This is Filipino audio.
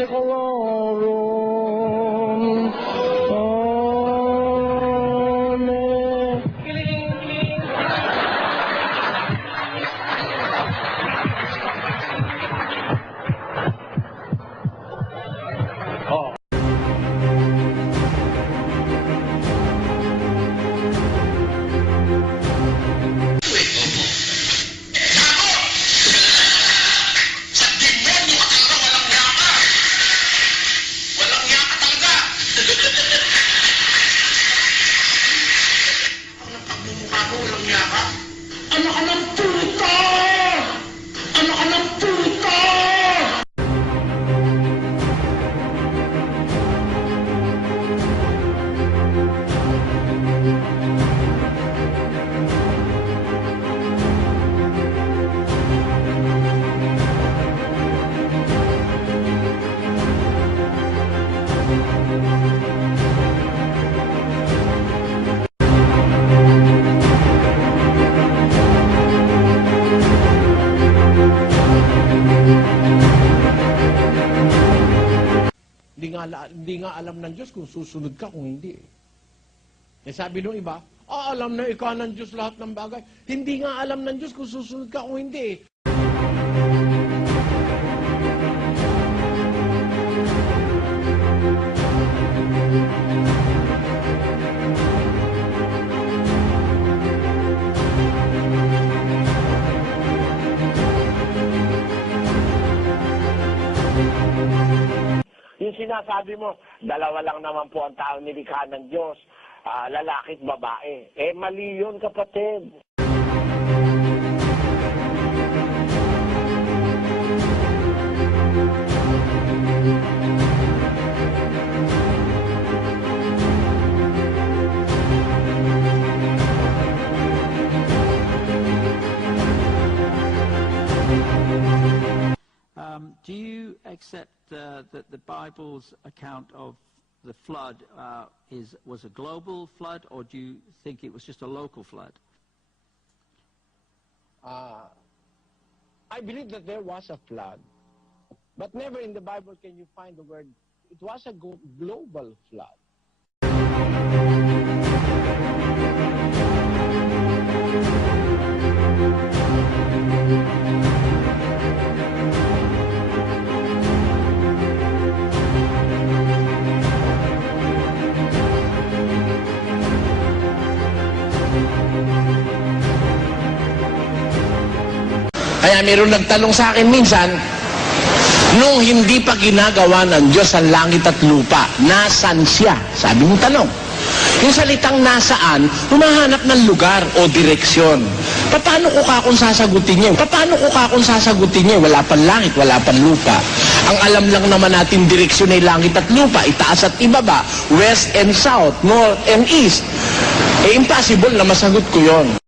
Oh. Ala- hindi nga alam ng Diyos kung susunod ka kung hindi. Eh sabi nung iba, ah, alam na ikaw ng Diyos lahat ng bagay. Hindi nga alam ng Diyos kung susunod ka kung hindi. Sinasabi mo, dalawa lang naman po ang tao nilikha ng Diyos, ah, lalaki at babae. Eh, mali yun, kapatid. Do you accept uh, that the Bible's account of the flood uh, is was a global flood, or do you think it was just a local flood? Ah, I believe that there was a flood. But never in the Bible can you find the word, it was a global flood. Kaya mayroon nagtanong sa akin minsan, nung hindi pa ginagawa ng Diyos ang langit at lupa, nasan siya? Sabi mong tanong. Yung salitang nasaan, humahanap ng lugar o direksyon. Paano ko ka kung sasagutin niya? Paano ko ka kung sasagutin niya? Wala pang langit, wala pang lupa. Ang alam lang naman natin direksyon ay langit at lupa, itaas at ibaba, west and south, north and east. Eh, impossible na masagot ko yon.